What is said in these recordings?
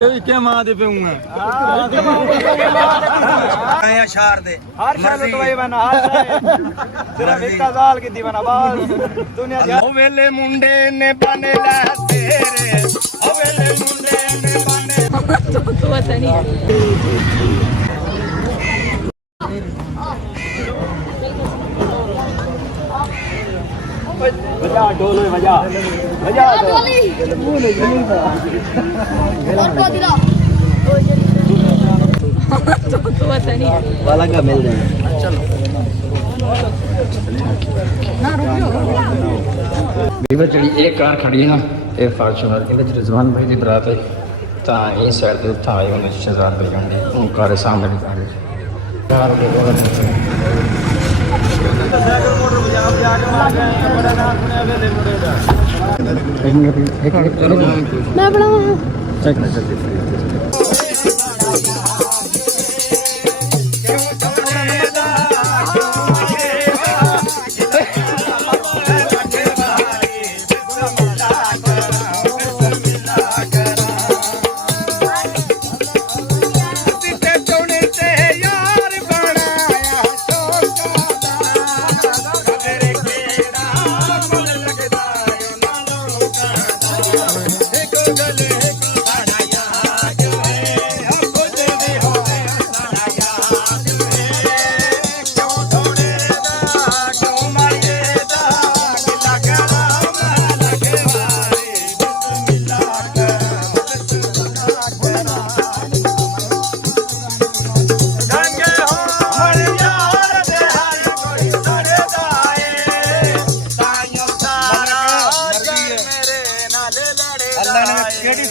क्या मां दे पे हूं मैं आया शार दे हर शैल उतवाई बना हर शैल सिर्फ एक जाल की दीवाना बाल दुनिया दी ओ वेले मुंडे ने बने ला तेरे ओ वेले मुंडे ने बने तो पता नहीं बजा ढोल बजा बजा ढोली और को दिला तो पता नहीं वाला का मिल जाए चलो ना बीवर जी एक कार खड़ी है ना ये फॉर्चूनर ਇਹਦੇ ਚ ਰਿਜ਼ਵਾਨ ਭਾਈ ਦੀ ਬਰਾਤ ਹੈ ਤਾਂ ਇਹ ਸਾਈਡ ਦੇ ਉੱਤੇ ਆਏ ਹੋਣੇ ਸ਼ਹਿਜ਼ਾਦ ਭਾਈ ਜਾਂਦੇ ਉਹ ਕਾਰ ਸਾਹਮਣੇ ਕਾਰ ਕਾਰ ਦੇ ਕੋਲ साइकिल मोटर बजा बजा के मार गए बड़ा नाम सुने वेले मुंडे दा एक चलो मैं बनाऊं चेक ना जल्दी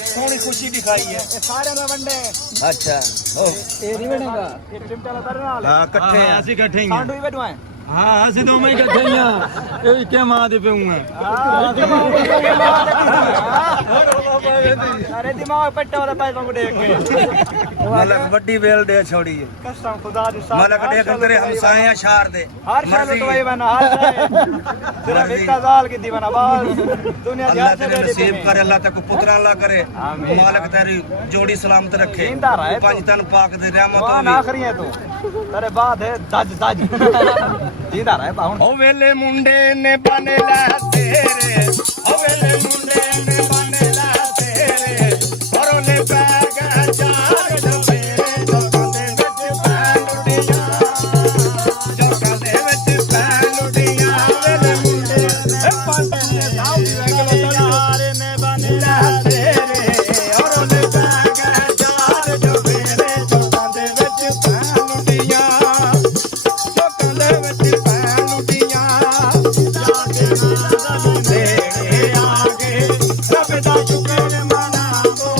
सोनी खुशी दिखाई है सारे में वंडे अच्छा ये नहीं बनेगा ये चिमटा ला करना वाले हां इकट्ठे हैं असि इकट्ठे ही सांडू ही बैठवाए हां असि दो में इकट्ठे ही हैं ए क्या मां दे पे हूं मैं अरे दिमाग पट्टा वाला पैसा को देख के मालक बड़ी बेल दे छोड़ी है कसम खुदा दी मालक देख तेरे हमसाए हैं शार दे हर शैल उतवाई बना हर शैल सिर्फ एक जाल की दीवाना बाल दुनिया दी अल्लाह हर तेरे नसीब करे अल्लाह तक पुत्र अल्लाह करे मालक तेरी जोड़ी सलामत रखे जिंदा रहे पंज तन पाक दे रहमत कौन होवे आखरी है तू तेरे बाद है दज दज जिंदा रहे बाहुन ओ वेले मुंडे ने बने ला तेरे ओ वेले मुंडे ने बने ला तेरे और ले बैग चार जमेरे जो कंदे विच पैलुडियां जो कंदे विच पैलुडियां वेले मुंडे ने बने ला यार ने बने ला तेरे और ले बैग चार जमेरे जो कंदे विच पैलुडियां जो कंदे विच पैलुडियां जाके नेड़े आके रब दा शुक्र मनावो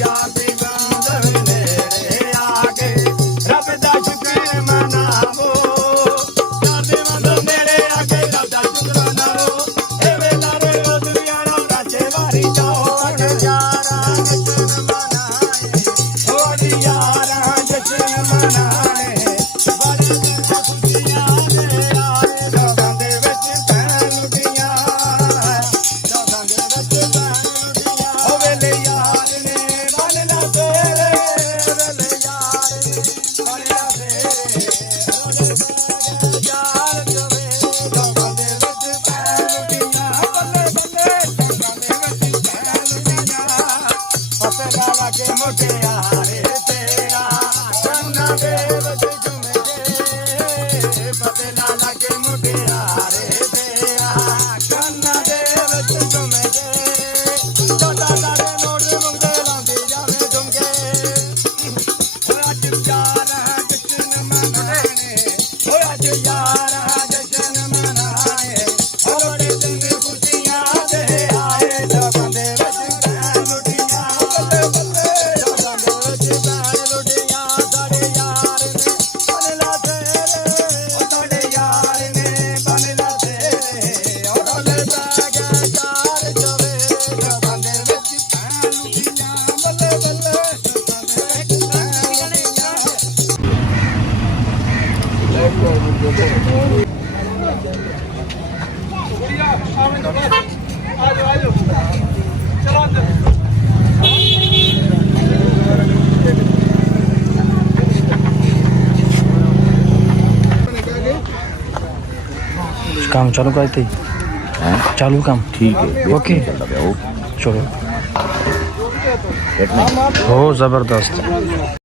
याद बंदर नेड़े आके रब दा शुक्र मनावो याद बंदर नेड़े आके रब दा शुक्र मनावो ए वेला रे दुनिया रा राजे वारी जाओ यारा जश्न मनाए ओ यारा जश्न मनाए बड़ी खुशियां दे आए लोगां दे विच पैलुडियां लोगां दे विच पैलुडियां ओ वेले यार ने बन ला तेरे वेले यार ने बन ला तेरे यार जवे लोगां दे विच पैलुडियां बल्ले बल्ले लोगां दे विच पैलुडियां फते ला लागे मोटियारे तेरा चन्ना दे विच झुमे दे फते ला लागे मोटियारे तेरा चन्ना दे विच झुमे दे ਦੋਦਾ ਲਾੜੇ ਨੋਟ ਮੰਗੇ ਲਾਉਂਦੀ ਜਾਵੇ ਡੁੰਗੇ ਅੱਜ ਯਾਰਾਂ ਜਸ਼ਨ ਮਨਾਣੇ ਓ ਅੱਜ ਯਾਰਾਂ ਜਸ਼ਨ ਮਨਾਏ ਓ ਬੜੇ ਦਿਨ ਖੁਸ਼ੀਆਂ ਦੇ ਆਏ ਲੋਕਾਂ ਦੇ ਵਿੱਚ ਪੈਲੁਡੀਆਂ ਬੱਲੇ ਬੱਲੇ ਲੋਕਾਂ ਦੇ ਵਿੱਚ ਪੈਲੁਡੀਆਂ ਸਾਡੇ ਯਾਰ ਨੇ ਬਨ ਲਾ ਤੇਰੇ ਓ ਸਾਡੇ ਯਾਰ ਨੇ ਬਨ ਲਾ ਤੇਰੇ ਓ ਡੋਲੇ ਪੈ ਗਿਆ ਚਾਰ ਜਵੇ ਲੋਕਾਂ ਦੇ ਵਿੱਚ ਪੈਲੁਡੀਆਂ ਬੱਲੇ ਬੱਲੇ ਲੋਕਾਂ ਦੇ ਵਿੱਚ पैलुਡੀਆਂ काम चालू करते चालू काम ठीक है ओके चलो हो जबरदस्त